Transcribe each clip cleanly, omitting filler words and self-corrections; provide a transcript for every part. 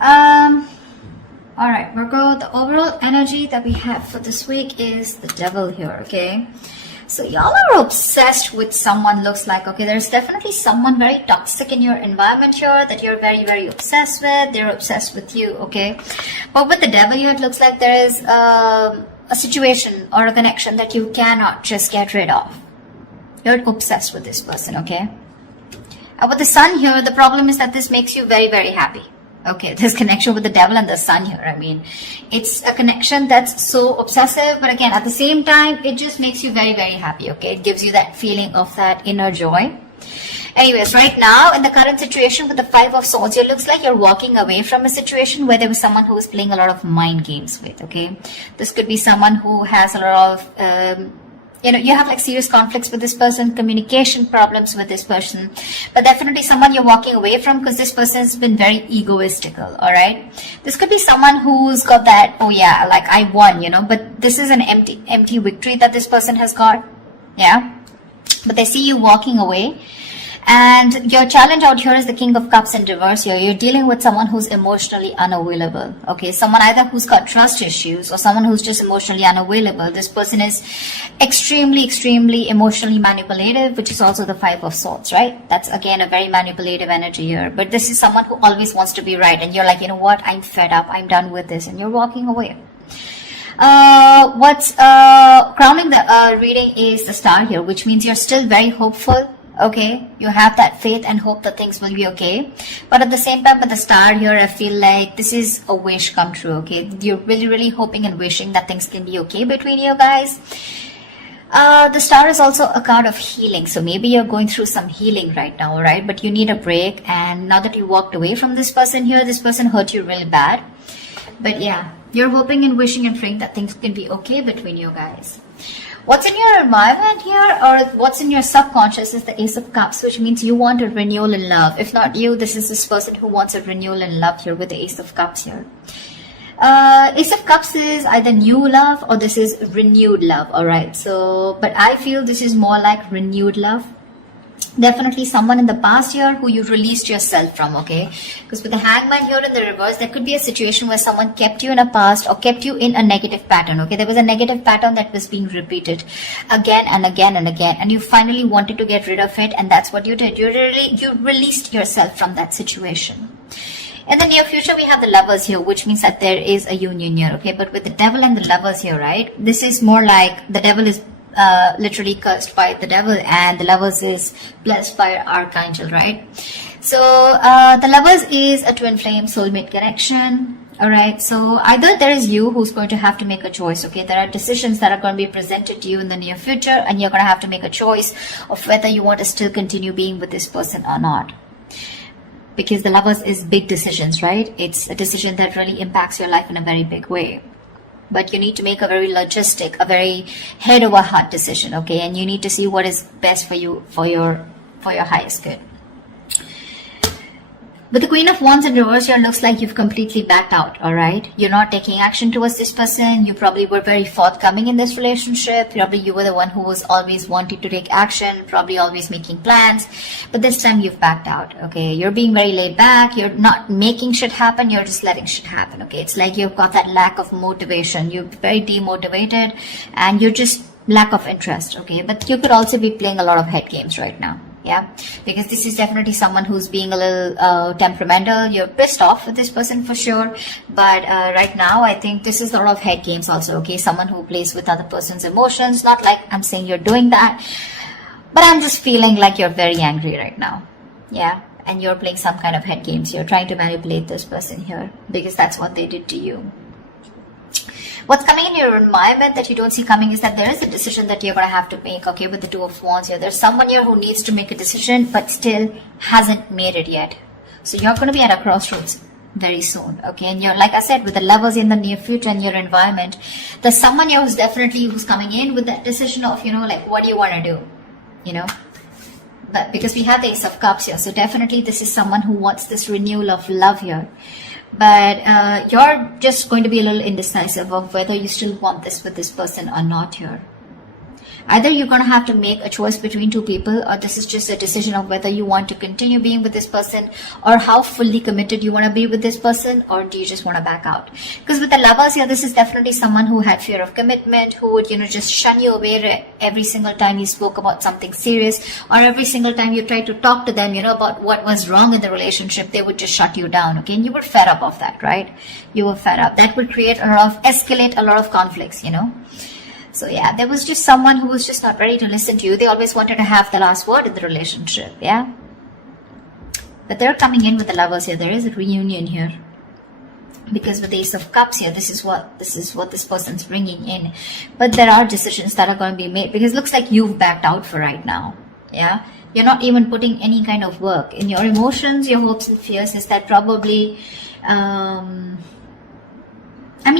All right, Virgo, the overall energy that we have for this week is the devil here, okay? So y'all are obsessed with someone, looks like, okay? There's definitely someone very toxic in your environment here that you're very, very obsessed with. They're obsessed with you, okay? But with the devil here, it looks like there is a situation or a connection that you cannot just get rid of. You're obsessed with this person, okay? With the sun here, the problem is that this makes you very, very happy. Okay, this connection with the devil and the sun here, I mean, it's a connection that's so obsessive, but again, at the same time, it just makes you very, very happy, okay? It gives you that feeling of that inner joy. Anyways, right now, in the current situation with the Five of Swords, it looks like you're walking away from a situation where there was someone who was playing a lot of mind games with, okay? This could be someone who has a lot of... you have like serious conflicts with this person, communication problems with this person, but definitely someone you're walking away from because this person has been very egoistical, all right? This could be someone who's got that, oh yeah, like I won, but this is an empty victory that this person has got, yeah? But they see you walking away. And your challenge out here is the King of Cups in reverse here. You're dealing with someone who's emotionally unavailable. Okay, someone either who's got trust issues or someone who's just emotionally unavailable. This person is extremely, extremely emotionally manipulative, which is also the Five of Swords, right? That's again a very manipulative energy here. But this is someone who always wants to be right. And you're like, you know what? I'm fed up. I'm done with this. And you're walking away. What's crowning the reading is the Star here, which means you're still very hopeful. Okay, you have that faith and hope that things will be okay. But at the same time, with the Star here, I feel like this is a wish come true, okay? You're really, really hoping and wishing that things can be okay between you guys. The Star is also a card of healing. So maybe you're going through some healing right now, right? But you need a break. And now that you walked away from this person here, this person hurt you really bad. But yeah, you're hoping and wishing and praying that things can be okay between you guys. What's in your environment here, or what's in your subconscious, is the Ace of Cups, which means you want a renewal in love. If not you, this is this person who wants a renewal in love here with the Ace of Cups here. Ace of Cups is either new love or this is renewed love, alright? So, but I feel this is more like renewed love. Definitely someone in the past here who you released yourself from, okay? Because with the Hangman here in the reverse, there could be a situation where someone kept you in a past or kept you in a negative pattern, okay? There was a negative pattern that was being repeated again and again and again, and you finally wanted to get rid of it, and that's what you did. You released yourself from that situation. In the near future, we have the Lovers here, which means that there is a union here, okay? But with the Devil and the Lovers here, right? This is more like the Devil is literally cursed by the devil and the Lovers is blessed by Archangel, right? So the Lovers is a twin flame soulmate connection, all right? So either there is you who's going to have to make a choice, okay? There are decisions that are going to be presented to you in the near future, and you're going to have to make a choice of whether you want to still continue being with this person or not. Because the Lovers is big decisions, right? It's a decision that really impacts your life in a very big way. But you need to make a very logistic, a very head over heart decision, okay? And you need to see what is best for you, for your highest good. But the Queen of Wands in reverse here looks like you've completely backed out, all right? You're not taking action towards this person. You probably were very forthcoming in this relationship. Probably you were the one who was always wanting to take action, probably always making plans. But this time you've backed out, okay? You're being very laid back. You're not making shit happen. You're just letting shit happen, okay? It's like you've got that lack of motivation. You're very demotivated and you're just lack of interest, okay? But you could also be playing a lot of head games right now. Yeah, because this is definitely someone who's being a little temperamental. You're pissed off with this person for sure. But right now, I think this is a lot of head games also, okay? Someone who plays with other person's emotions. Not like I'm saying you're doing that. But I'm just feeling like you're very angry right now. Yeah, and you're playing some kind of head games. You're trying to manipulate this person here because that's what they did to you. What's coming in your environment that you don't see coming is that there is a decision that you're going to have to make, okay, with the Two of Wands here. There's someone here who needs to make a decision but still hasn't made it yet. So you're going to be at a crossroads very soon, okay? And you're, like I said, with the Lovers in the near future in your environment, there's someone here who's coming in with that decision of, like, what do you want to do, But because we have the Ace of Cups here, so definitely this is someone who wants this renewal of love here. But you're just going to be a little indecisive of whether you still want this with this person or not here. Either you're going to have to make a choice between two people, or this is just a decision of whether you want to continue being with this person, or how fully committed you want to be with this person, or do you just want to back out? Because with the Lovers here, this is definitely someone who had fear of commitment, who would, just shun you away every single time you spoke about something serious, or every single time you tried to talk to them, about what was wrong in the relationship, they would just shut you down, okay? And you were fed up of that, right? You were fed up. That would create escalate a lot of conflicts, So yeah, there was just someone who was just not ready to listen to you. They always wanted to have the last word in the relationship, yeah? But they're coming in with the Lovers here. There is a reunion here. Because with the Ace of Cups here, this is what this person's bringing in. But there are decisions that are going to be made, because it looks like you've backed out for right now, yeah? You're not even putting any kind of work in your emotions, your hopes and fears. Is that probably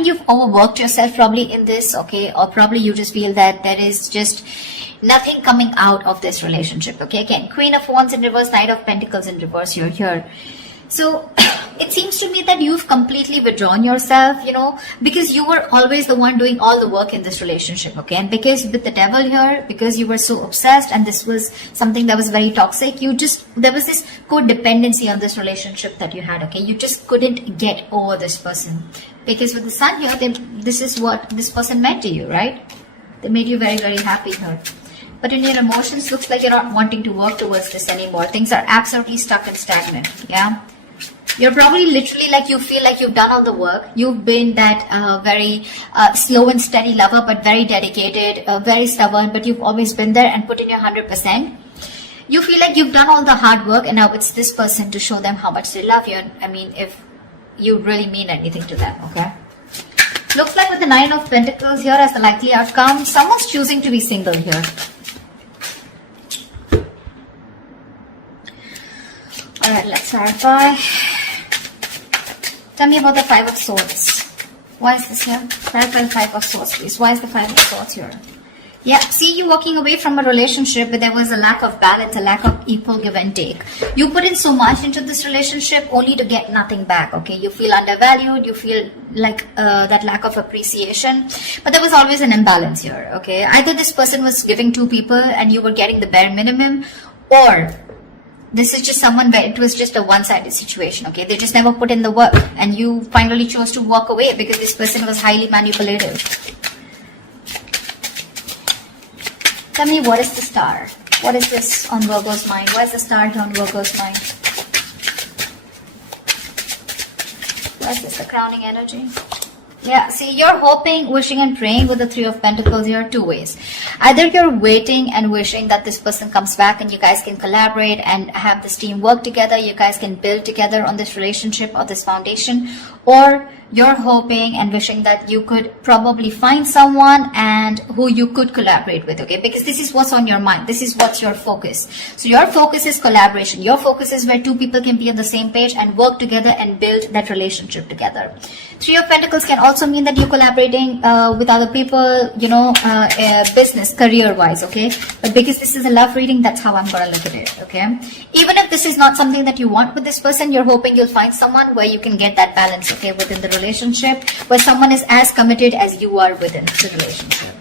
you've overworked yourself probably in this, okay? Or probably you just feel that there is just nothing coming out of this relationship, okay? Again, Queen of Wands in reverse, Knight of Pentacles in reverse, you're here. So it seems to me that you've completely withdrawn yourself, because you were always the one doing all the work in this relationship, okay? And because with the Devil here, because you were so obsessed and this was something that was very toxic, there was this codependency on this relationship that you had, okay? You just couldn't get over this person. Because with the Sun here, this is what this person meant to you, right? They made you very, very happy here. But in your emotions, looks like you're not wanting to work towards this anymore. Things are absolutely stuck and stagnant, yeah? You're probably literally like, you feel like you've done all the work. You've been that very slow and steady lover, but very dedicated, very stubborn, but you've always been there and put in your 100%. You feel like you've done all the hard work, and now it's this person to show them how much they love you. And if you really mean anything to them, okay? Looks like with the Nine of Pentacles here as the likely outcome, someone's choosing to be single here. Alright, let's clarify. Tell me about the Five of Swords. Why is this here? Clarify the Five of Swords, please. Why is the Five of Swords here? Yeah, see you walking away from a relationship where there was a lack of balance, a lack of equal give and take. You put in so much into this relationship only to get nothing back, okay? You feel undervalued, you feel like that lack of appreciation. But there was always an imbalance here, okay? Either this person was giving two people and you were getting the bare minimum, or this is just someone where it was just a one-sided situation, okay? They just never put in the work and you finally chose to walk away because this person was highly manipulative. Tell me, what is the Star? What is this on Virgo's mind? Why is the Star here on Virgo's mind? What is this, the crowning energy? Yeah, see, you're hoping, wishing and praying with the Three of Pentacles here two ways. Either you're waiting and wishing that this person comes back and you guys can collaborate and have this team work together. You guys can build together on this relationship or this foundation. Or you're hoping and wishing that you could probably find someone and who you could collaborate with, okay? Because this is what's on your mind. This is what's your focus. So your focus is collaboration. Your focus is where two people can be on the same page and work together and build that relationship together. Three of Pentacles can also mean that you're collaborating with other people, business, career-wise, okay? But because this is a love reading, that's how I'm going to look at it, okay? Even if this is not something that you want with this person, you're hoping you'll find someone where you can get that balance, okay, within the relationship, where someone is as committed as you are within the relationship.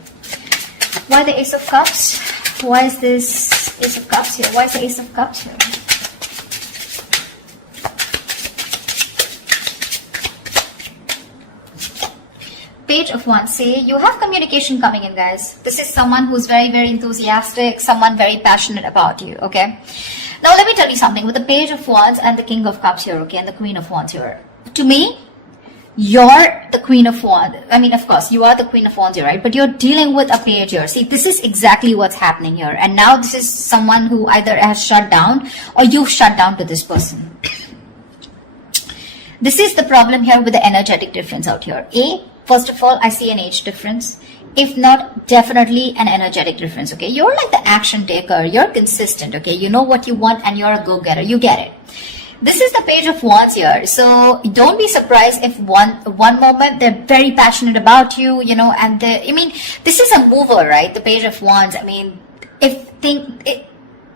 Why the Ace of Cups? Why is this Ace of Cups here? Why is the Ace of Cups here? Page of Wands. Say you have communication coming in, guys. This is someone who's very, very enthusiastic, someone very passionate about you, okay? Now let me tell you something. With the Page of Wands and the King of Cups here, okay, and the Queen of Wands here, to me, you're the Queen of Wands. I mean, of course, you are the Queen of Wands here, right? But you're dealing with a page here. See, this is exactly what's happening here. And now this is someone who either has shut down or you've shut down to this person. This is the problem here with the energetic difference out here. First of all, I see an age difference. If not, definitely an energetic difference, okay? You're like the action taker. You're consistent, okay? You know what you want and you're a go-getter. You get it. This is the Page of Wands here. So don't be surprised if one moment they're very passionate about you, and this is a mover, right? The Page of Wands. I mean,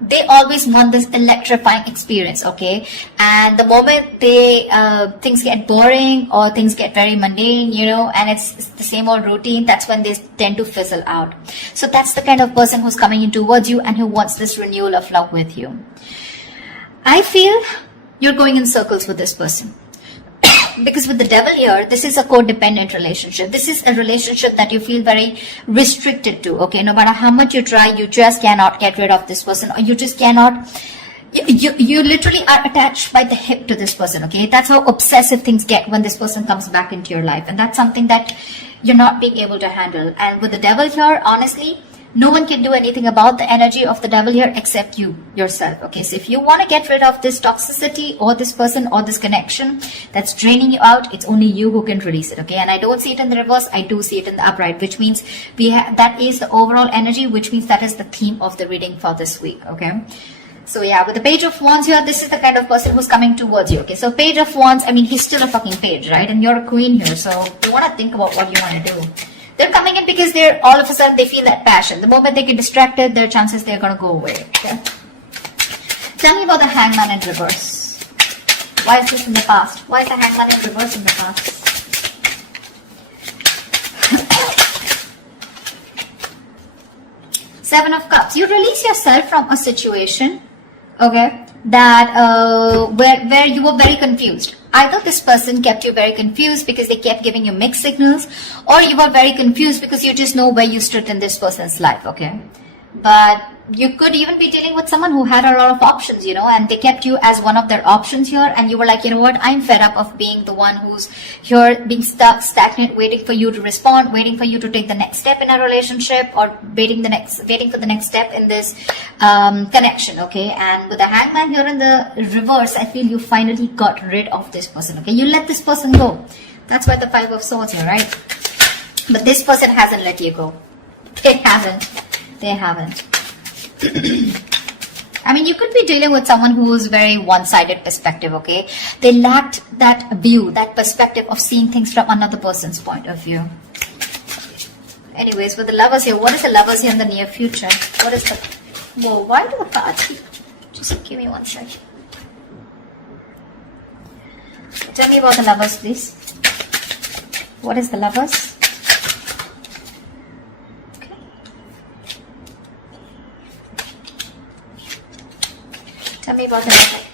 they always want this electrifying experience, okay? And the moment they things get boring or things get very mundane, you know, and it's the same old routine, that's when they tend to fizzle out. So that's the kind of person who's coming in towards you and who wants this renewal of love with you. I feel you're going in circles with this person. Because with the devil here, this is a codependent relationship. This is a relationship that you feel very restricted to, okay? No matter how much you try, you just cannot get rid of this person, or you just cannot, you literally are attached by the hip to this person, okay? That's how obsessive things get when this person comes back into your life. And that's something that you're not being able to handle. And with the devil here, honestly, no one can do anything about the energy of the devil here except you, yourself. Okay, so if you want to get rid of this toxicity or this person or this connection that's draining you out, it's only you who can release it. Okay, and I don't see it in the reverse, I do see it in the upright, which means that is the overall energy, which means that is the theme of the reading for this week. Okay, so yeah, with the Page of Wands here, this is the kind of person who's coming towards you. Okay, so Page of Wands, I mean, he's still a fucking page, right? And you're a queen here, so you want to think about what you want to do. They're coming in because they're all of a sudden they feel that passion. The moment they get distracted, their chances they're gonna go away. Okay? Tell me about the Hangman in reverse. Why is this in the past? Why is the Hangman in reverse in the past? Seven of Cups. You release yourself from a situation, okay, that where you were very confused. Either this person kept you very confused because they kept giving you mixed signals, or you were very confused because you just know where you stood in this person's life, okay? But you could even be dealing with someone who had a lot of options, you know, and they kept you as one of their options here, and you were like, you know what, I'm fed up of being the one who's here being stuck, stagnant, waiting for you to respond, waiting for you to take the next step in a relationship, or waiting for the next step in this connection, okay? And with the Hangman here in the reverse, I feel you finally got rid of this person, okay? You let this person go. That's why the Five of Swords here, right? But this person hasn't let you go. They haven't. I mean, you could be dealing with someone who's very one-sided perspective, okay? They lacked that view, that perspective of seeing things from another person's point of view. Anyways, with the Lovers here, what is the Lovers here in the near future? What is the... Whoa, why do the cards... Just give me 1 second. Tell me about the Lovers, please. What is the Lovers? Tell me about the Lovers.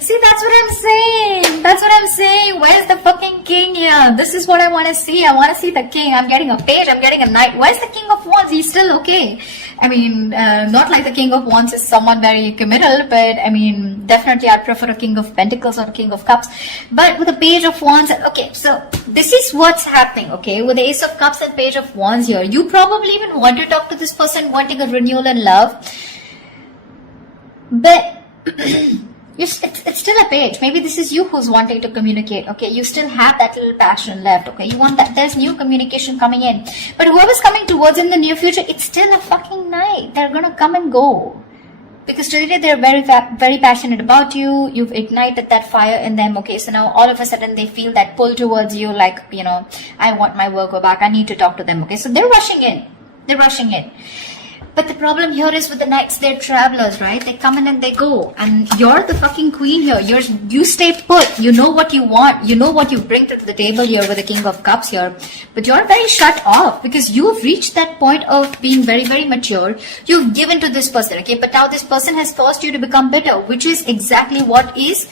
See, that's what I'm saying. That's what I'm saying. Where's the fucking king here? This is what I want to see. I want to see the king. I'm getting a page. I'm getting a knight. Where's the King of Wands? He's still okay. I mean, not like the King of Wands is someone very committal, but I mean, definitely I'd prefer a King of Pentacles or a King of Cups. But with the Page of Wands, okay, so this is what's happening, okay? With the Ace of Cups and Page of Wands here, you probably even want to talk to this person, wanting a renewal in love. But it's still a page. Maybe this is you who's wanting to communicate, okay? You still have that little passion left, okay? You want that, there's new communication coming in. But whoever's coming towards in the near future, it's still a fucking night. They're gonna come and go. Because today they're very passionate about you. You've ignited that fire in them, okay? So now all of a sudden they feel that pull towards you, like, you know, I want my Virgo back. I need to talk to them, okay? So they're rushing in. They're rushing in. But the problem here is with the knights, they're travelers, right? They come in and they go. And you're the fucking queen here. You stay put. You know what you want. You know what you bring to the table here with the King of Cups here. But you're very shut off because you've reached that point of being very, very mature. You've given to this person, okay? But now this person has forced you to become bitter, which is exactly what is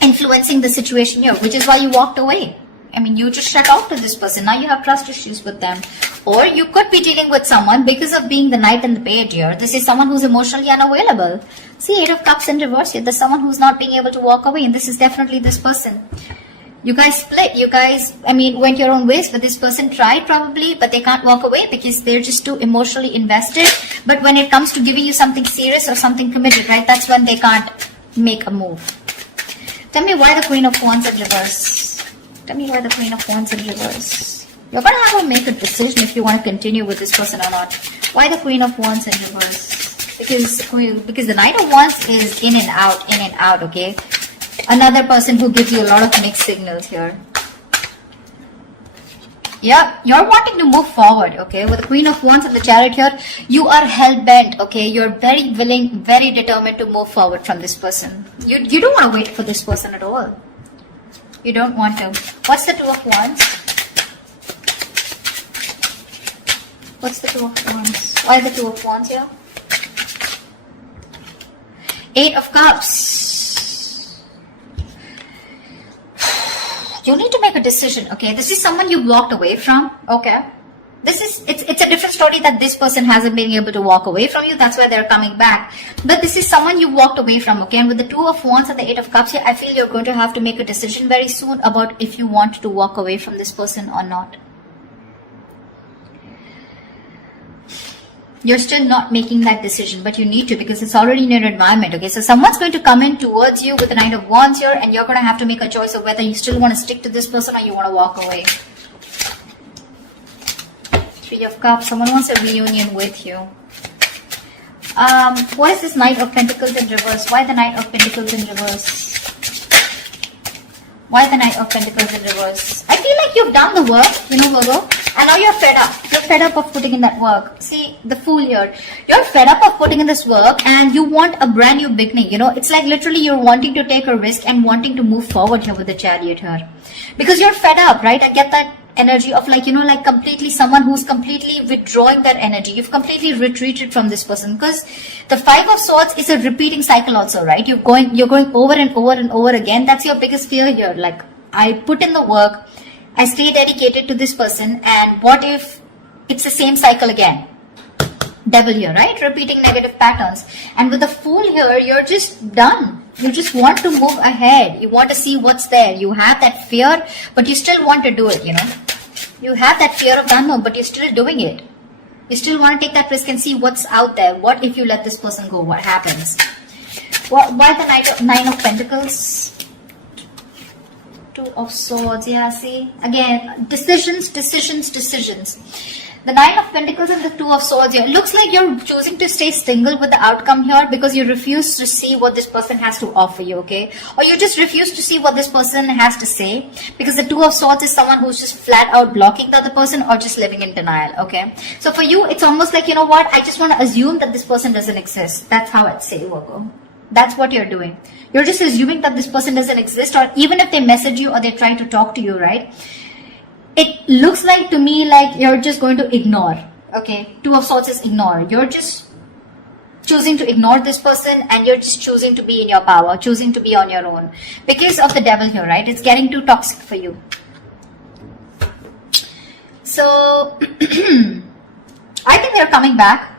influencing the situation here, which is why you walked away. I mean, you just shut off to this person. Now you have trust issues with them. Or you could be dealing with someone because of being the Knight and the Page here. This is someone who's emotionally unavailable. See, Eight of Cups in reverse here. There's someone who's not being able to walk away. And this is definitely this person. You guys split. You guys, I mean, went your own ways. But this person tried probably, but they can't walk away because they're just too emotionally invested. But when it comes to giving you something serious or something committed, right, that's when they can't make a move. Tell me why the Queen of Wands in reverse. Tell me why the Queen of Wands in reverse. You're going to have to make a decision if you want to continue with this person or not. Why the Queen of Wands in reverse? Because the Knight of Wands is in and out, okay? Another person who gives you a lot of mixed signals here. Yeah, you're wanting to move forward, okay? With the Queen of Wands and the Chariot here, you are hell-bent, okay? You're very willing, very determined to move forward from this person. You don't want to wait for this person at all. You don't want to. What's the Two of Wands? What's the Two of Wands? Why the Two of Wands here? Eight of Cups. You need to make a decision, okay? This is someone you walked away from, okay? It's a different story that this person hasn't been able to walk away from you. That's why they're coming back. But this is someone you walked away from, okay? And with the Two of Wands and the Eight of Cups here, I feel you're going to have to make a decision very soon about if you want to walk away from this person or not. You're still not making that decision, but you need to, because it's already in your environment, okay? So someone's going to come in towards you with the Knight of Wands here, and you're going to have to make a choice of whether you still want to stick to this person or you want to walk away. Three of Cups. Someone wants a reunion with you. What is this Knight of Pentacles in reverse? Why the Knight of Pentacles in reverse? Why the Knight of Pentacles in reverse? I feel like you've done the work, you know, Virgo, and now you're fed up. You're fed up of putting in that work. See, the Fool here. You're fed up of putting in this work and you want a brand new beginning, you know. It's like literally you're wanting to take a risk and wanting to move forward here with the Chariot here. Because you're fed up, right? I get that energy of like, you know, like completely someone who's completely withdrawing that energy. You've completely retreated from this person, because the Five of Swords is a repeating cycle also, right? You're going over and over and over again. That's your biggest fear here. Like, I put in the work, I stay dedicated to this person, and what if it's the same cycle again? Devil here, right? Repeating negative patterns. And with the Fool here, you're just done. You just want to move ahead. You want to see what's there. You have that fear, but you still want to do it, you know. You have that fear of the unknown, but you're still doing it. You still want to take that risk and see what's out there. What if you let this person go? What happens? Why the Nine of Pentacles? Two of Swords. Yeah, see? Again, decisions. The Nine of Pentacles and the Two of Swords here. It looks like you're choosing to stay single with the outcome here because you refuse to see what this person has to offer you, okay? Or you just refuse to see what this person has to say, because the Two of Swords is someone who's just flat out blocking the other person or just living in denial, okay? So for you, it's almost like, you know what? I just want to assume that this person doesn't exist. That's how I'd say, Virgo. That's what you're doing. You're just assuming that this person doesn't exist, or even if they message you or they try to talk to you, right? It looks like to me like you're just going to ignore, okay? Two of Swords is ignore. You're just choosing to ignore this person, and you're just choosing to be in your power, choosing to be on your own. Because of the Devil here, right? It's getting too toxic for you. So, I think they're coming back.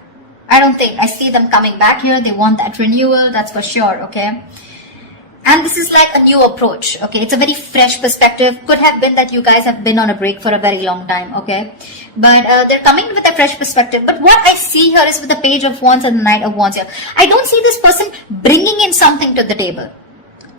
I don't think. I see them coming back here. They want that renewal, that's for sure, okay? And this is like a new approach, okay? It's a very fresh perspective. Could have been that you guys have been on a break for a very long time, okay? But they're coming with a fresh perspective. But what I see here is with the Page of Wands and the Knight of Wands here, I don't see this person bringing in something to the table.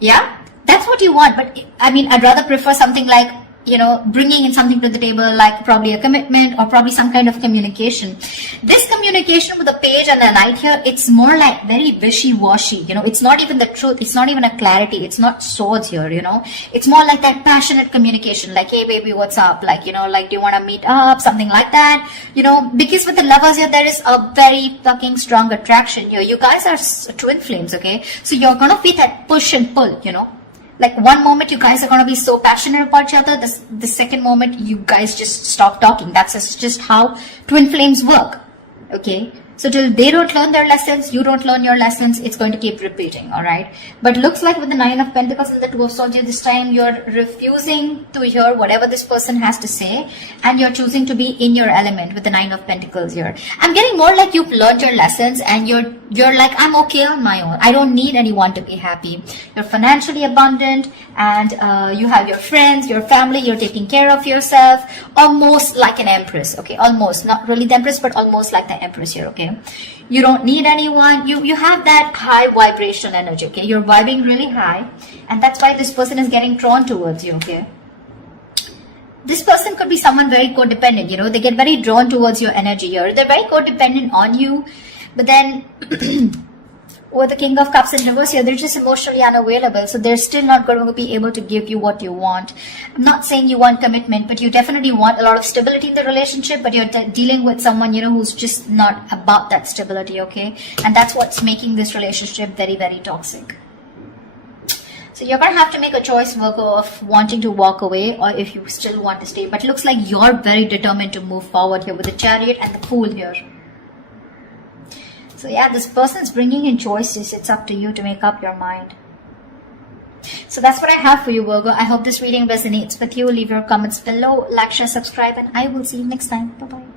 Yeah? That's what you want. But I mean, I'd rather prefer something like, you know, bringing in something to the table, like probably a commitment or probably some kind of communication. This communication with the Page and the Knight here, it's more like very wishy-washy, you know. It's not even the truth. It's not even a clarity. It's not swords here, you know. It's more like that passionate communication, like, hey baby, what's up? Like, you know, like, do you want to meet up? Something like that, you know. Because with the Lovers here, there is a very fucking strong attraction here. You guys are twin flames, okay? So you're gonna be that push and pull, you know. Like, one moment you guys are going to be so passionate about each other, the second moment you guys just stop talking. That's just how twin flames work, okay? So till they don't learn their lessons, you don't learn your lessons, it's going to keep repeating, all right? But looks like with the Nine of Pentacles and the Two of Swords, this time you're refusing to hear whatever this person has to say, and you're choosing to be in your element with the Nine of Pentacles here. I'm getting more like you've learned your lessons, and you're like, I'm okay on my own. I don't need anyone to be happy. You're financially abundant, and you have your friends, your family, you're taking care of yourself, almost like an empress, okay? Almost, not really the empress, but almost like the empress here, okay? You don't need anyone. You have that high vibrational energy, okay? You're vibing really high, and that's why this person is getting drawn towards you, okay? This person could be someone very codependent, you know. They get very drawn towards your energy here. They're very codependent on you, but then With the King of Cups in reverse here, they're just emotionally unavailable. So they're still not going to be able to give you what you want. I'm not saying you want commitment, but you definitely want a lot of stability in the relationship, but you're dealing with someone, you know, who's just not about that stability, okay? And that's what's making this relationship very, very toxic. So you're going to have to make a choice, Virgo, of wanting to walk away or if you still want to stay. But it looks like you're very determined to move forward here with the Chariot and the Fool here. So yeah, this person's bringing in choices. It's up to you to make up your mind. So that's what I have for you, Virgo. I hope this reading resonates with you. Leave your comments below, like, share, subscribe, and I will see you next time. Bye-bye.